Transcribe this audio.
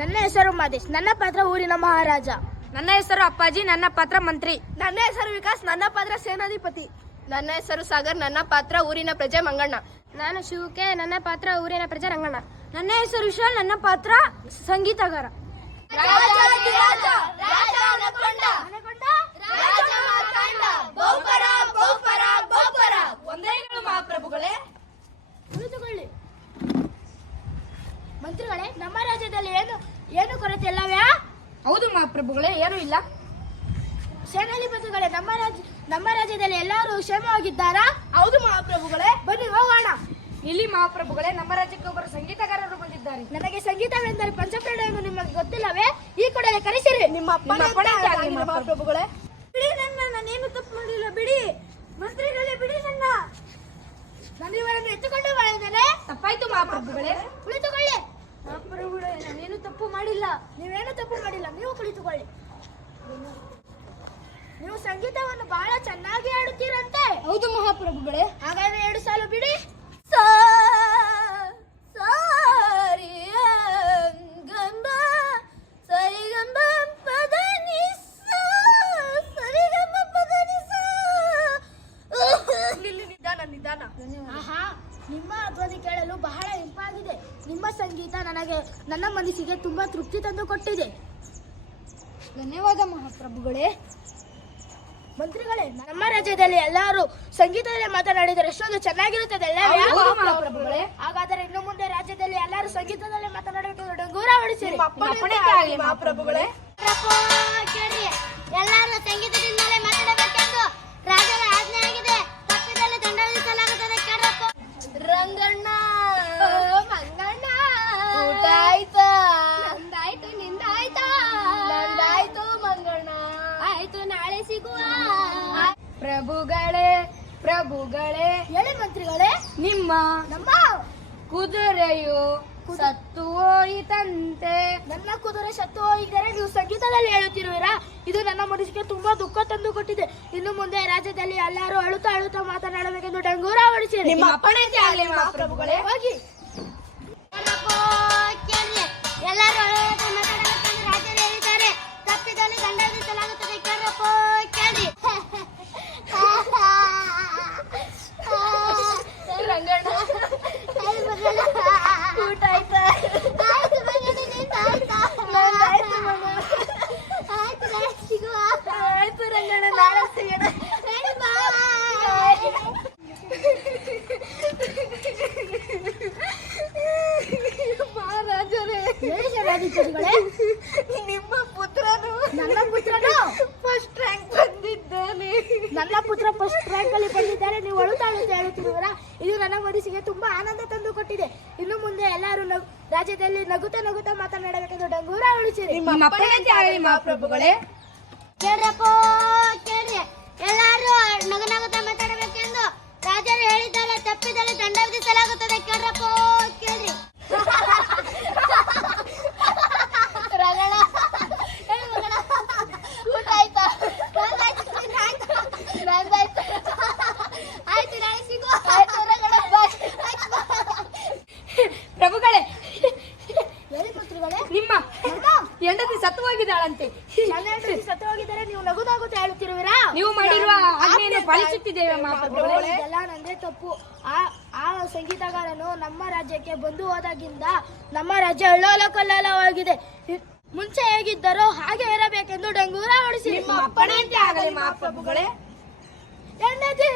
ನನ್ನ ಹೆಸರು ಮಾದೇಶ್, ನನ್ನ ಪಾತ್ರ ಊರಿನ ಮಹಾರಾಜ. ನನ್ನ ಹೆಸರು ಅಪ್ಪಾಜಿ, ನನ್ನ ಪಾತ್ರ ಮಂತ್ರಿ. ನನ್ನ ಹೆಸರು ವಿಕಾಸ್, ನನ್ನ ಪಾತ್ರ ಸೇನಾಧಿಪತಿ. ನನ್ನ ಹೆಸರು ಸಾಗರ್, ನನ್ನ ಪಾತ್ರ ಊರಿನ ಪ್ರಜೆ ಮಂಗಣ್ಣ. ನಾನು ಶಿವಕೆ, ನನ್ನ ಪಾತ್ರ ಊರಿನ ಪ್ರಜೆ ರಂಗಣ್ಣ. ನನ್ನ ಹೆಸರು ವಿಶಾಲ್, ನನ್ನ ಪಾತ್ರ ಸಂಗೀತಗಾರ. ಮಹಾಪ್ರಭುಗಳೇ, ಕುಳಿತುಕೊಳ್ಳಿ. ಮಂತ್ರಿಗಳೇ, ನಮ್ಮ ರಾಜ್ಯದಲ್ಲಿ ಏನು ಕೊರತೆ ಇಲ್ಲವ್ಯಾ? ಹೌದು ಮಹಾಪ್ರಭುಗಳೇ, ಏನೂ ಇಲ್ಲ. ಸೇನಾಧಿಪತಿಗಳೇ, ನಮ್ಮ ರಾಜ್ಯದಲ್ಲಿ ಎಲ್ಲರೂ ಕ್ಷೇಮವಾಗಿದ್ದಾರಾ? ಹೌದು ಮಹಾಪ್ರಭುಗಳೇ. ಬನ್ನಿ ಹೋಗೋಣ. ಇಲ್ಲಿ ಮಹಾಪ್ರಭುಗಳೇ, ನಮ್ಮ ರಾಜ್ಯಕ್ಕೆ ಒಬ್ಬರು ಸಂಗೀತಗಾರರು ಬಂದಿದ್ದಾರೆ. ನನಗೆ ಸಂಗೀತವೆಂದರೆ ಪಂಚಪ್ರಾಣ ಎಂದು ನಿಮಗೆ ಗೊತ್ತಿಲ್ಲವೇ? ಈ ಕೂಡಲೇ ಕರೆಸಿರಿ. ನಿಮ್ಮ ಅಪ್ಪಣೆಯಂತೆ ಆಗಲಿ ಮಹಾಪ್ರಭುಗಳೇ. ಬಿಡಿ ನನ್ನ, ನಾನೇನು ತಪ್ಪು ಮಾಡಿಲ್ಲ. ಬಿಡಿ ಮಂತ್ರಿಗಳೇ, ಬಿಡಿ ನನ್ನ. ನಾನು ಇವರನ್ನು ಎತ್ತುಕೊಂಡು ಬರುತ್ತೇನೆ. ತಪ್ಪಾಯ್ತು ಮಹಾಪ್ರಭುಗಳೇ. ಕುಳಿತುಕೊಳ್ಳಿ. ಮಹಾಪ್ರಭುಗಳೇ, ನಾನೇನು ತಪ್ಪು ಮಾಡಿಲ್ಲ. ನೀವೇನು ತಪ್ಪು ಮಾಡಿಲ್ಲ, ನೀವು ಕುಳಿತುಕೊಳ್ಳಿ. ನೀವು ಸಂಗೀತವನ್ನು ಬಹಳ ಚೆನ್ನಾಗಿ ಹಾಡುತ್ತೀರಂತೆ. ಹೌದು ಮಹಾಪ್ರಭುಗಳೇ. ಹಾಗಾದ್ರೆ 2 ಸಾಲು ಬಿಡಿ. ನಿಧಾನ. ಆಹಾ, ನಿಮ್ಮ ಧ್ವನಿ ಕೇಳಲು ಬಹಳ ಇಂಪಾಗಿದೆ. ನಿಮ್ಮ ಸಂಗೀತ ನನ್ನ ಮನಸ್ಸಿಗೆ ತುಂಬಾ ತೃಪ್ತಿ ತಂದು ಕೊಟ್ಟಿದೆ. ಧನ್ಯವಾದ ಮಹಾಪ್ರಭುಗಳೇ. ಮಂತ್ರಿಗಳೇ, ನಮ್ಮ ರಾಜ್ಯದಲ್ಲಿ ಎಲ್ಲರೂ ಸಂಗೀತದಲ್ಲಿ ಮಾತನಾಡಿದರೆ ಎಷ್ಟೊಂದು ಚೆನ್ನಾಗಿರುತ್ತದೆ ಅಲ್ಲವೇ? ಹೌದು ಮಹಾಪ್ರಭುಗಳೇ. ಹಾಗಾದರೆ ಇನ್ನು ಮುಂದೆ ರಾಜ್ಯದಲ್ಲಿ ಎಲ್ಲರೂ ಸಂಗೀತದಲ್ಲಿ ಮಾತನಾಡಬೇಕು. ಡಂಗೂರ ಹೊಡಿಸಿರಿ. ಅಪ್ಪಣೆಯಂತೆ ಆಗಲಿ ಮಹಾಪ್ರಭುಗಳೇ. ಎಲ್ಲರೂ ಸಂಗೀತದಿಂದಲೇ ಮಾತನಾಡಬೇಕೆಂದು ರಾಜರ ಆಜ್ಞೆ ಆಗಿದೆ. ತಪ್ಪಿದಲ್ಲಿ ದಂಡ ವಿಧಿಸಲಾಗುತ್ತದೆ. ಕೇಳಪ್ಪ. ರಂಗಣ್ಣ, ಮಂಗಣ್ಣ, ಊಟ ಆಯ್ತಾ? ನಂದಾಯ್ತು, ನಿಂದಾಯ್ತಾ? ನಂದಾಯ್ತು ಮಂಗಣ್ಣ. ಆಯ್ತು, ನಾಳೆ ಸಿಗುವ. ಪ್ರಭುಗಳೇ, ಹೇಳಿ ಮಂತ್ರಿಗಳೇ. ನಮ್ಮ ಕುದುರೆಯು ಸತ್ತು ಹೋಯಿತಂತೆ. ನನ್ನ ಕುದುರೆ ಸತ್ತು ಹೋಗಿದರೆ ನೀವು ಸಂಗೀತದಲ್ಲಿ ಹೇಳುತ್ತಿರುವಿರಾ? ಇದು ನನ್ನ ಮನಸ್ಸಿಗೆ ತುಂಬಾ ದುಃಖ ತಂದು ಕೊಟ್ಟಿದೆ. ಇನ್ನು ಮುಂದೆ ರಾಜ್ಯದಲ್ಲಿ ಎಲ್ಲರೂ ಅಳುತ್ತಾ ಮಾತನಾಡಬೇಕೆಂದು ಡಂಗೂರ ಹೊಡಿಸಿರಿ. ನಿಮ್ಮ ಅಪ್ಪಣೆಯಂತೆ ಆಗಲಿ ಮಹಾಪ್ರಭುಗಳೇ. ಹೋಗಿ. ಎಲ್ಲರೂ ಅಳುತ್ತಾ ಮಾತನಾಡಬೇಕೆಂದು ರಾಜ್ಯದಲ್ಲಿ ಹೇಳಿದ್ದಾರೆ. ತಪ್ಪಿದಲ್ಲಿ ದಂಡ ವಿಧಿಸಲಾಗುತ್ತದೆ. ಕೇಳ್ರಪ್ಪ, ಕೇಳಿ. ರಂಗಣ್ಣ, ಊಟ ಆಯ್ತಾ? ಆಯ್ತು ರಂಗಣ್ಣ, ನಾಳೆ ಸಿಗೋಣ. ಮಹಾರಾಜರೇ, ನಿಮ್ಮ ಪುತ್ರನು ಫಸ್ಟ್ ರ್ಯಾಂಕ್ ಬಂದಿದ್ದಾನೆ. ನನ್ನ ಪುತ್ರ ಫಸ್ಟ್ ರ್ಯಾಂಕ್ ಅಲ್ಲಿ ಬಂದಿದ್ದಾರೆ. ನೀವು ಅಳುತ್ತಾ ಹೇಳುತ್ತಿರುವರಾ? ಇದು ನನ್ನ ಮನಸ್ಸಿಗೆ ತುಂಬಾ ಆನಂದ ತಂದು ಕೊಟ್ಟಿದೆ. ಇನ್ನು ಮುಂದೆ ಎಲ್ಲರೂ ರಾಜ್ಯದಲ್ಲಿ ನಗುತ್ತಾ ಮಾತನಾಡಬೇಕೆಂದು ಡಂಗೂರ ಹೊಡಿಸಿರಿ. ನಿಮ್ಮ ಅಪ್ಪಣೆಯಂತೆ ಆಗಲಿ ಮಹಾಪ್ರಭುಗಳೇ. ಕೇಳ್ರಪ್ಪ, ಕೇಳ್ರಿ. ಎಲ್ಲರೂ ನಗುತ್ತಾ ಮಾತಾಡಬೇಕೆಂದು ರಾಜರು ಹೇಳಿದ್ದಾರೆ. ತಪ್ಪಿದಲ್ಲಿ ದಂಡ ವಿಧಿಸಲಾಗುತ್ತದೆ. ಕೇಳ್ರಪ್ಪ, ಕೇಳ್ರಿ. ರಂಗಣ್ಣ, ಊಟ ಆಯ್ತಾ? ನಂದಾಯ್ತು. ಆಯ್ತು, ನಾಳೆ ಸಿಗುವ. ಪ್ರಭುಗಳೇ, ಹೇಳಿ ಮಂತ್ರಿಗಳೇ. ನಿಮ್ಮ ಹೆಂಡತಿ ಸತ್ತು ಹೋಗಿದ್ದಾಳಂತೆ. ನನ್ನ ಹೆಂಡತಿ ಸತ್ತು ಹೋಗಿದ್ದಾರೆ. ನೀವು ನಗುತ್ತಾ ಹೇಳುತ್ತಿರುವಿರಾ? ನೀವು ಮಾಡಿರುವ ಆಜ್ಞೆಯನ್ನು ಪಾಲಿಸುತ್ತಿದ್ದೇವೆ ಮಹಾಪ್ರಭುಗಳೇ. ಇದೆಲ್ಲ ನಂದೇ ತಪ್ಪು. ಆ ಸಂಗೀತಗಾರನು ನಮ್ಮ ರಾಜ್ಯಕ್ಕೆ ಬಂದು ಹೋದಾಗಿಂದ ನಮ್ಮ ರಾಜ್ಯ ಅಲ್ಲೋಲಕಲ್ಲೋಲವಾಗಿದೆ. ಮುಂಚೆ ಹೇಗಿದ್ದರೋ ಹಾಗೆ ಇರಬೇಕೆಂದು ಡಂಗೂರ ಹೊಡಿಸಿ. ನಿಮ್ಮ ಅಪ್ಪಣೆಯಂತೆ ಆಗಲಿ ಮಹಾಪ್ರಭುಗಳೇ. ಹೆಂಡತಿ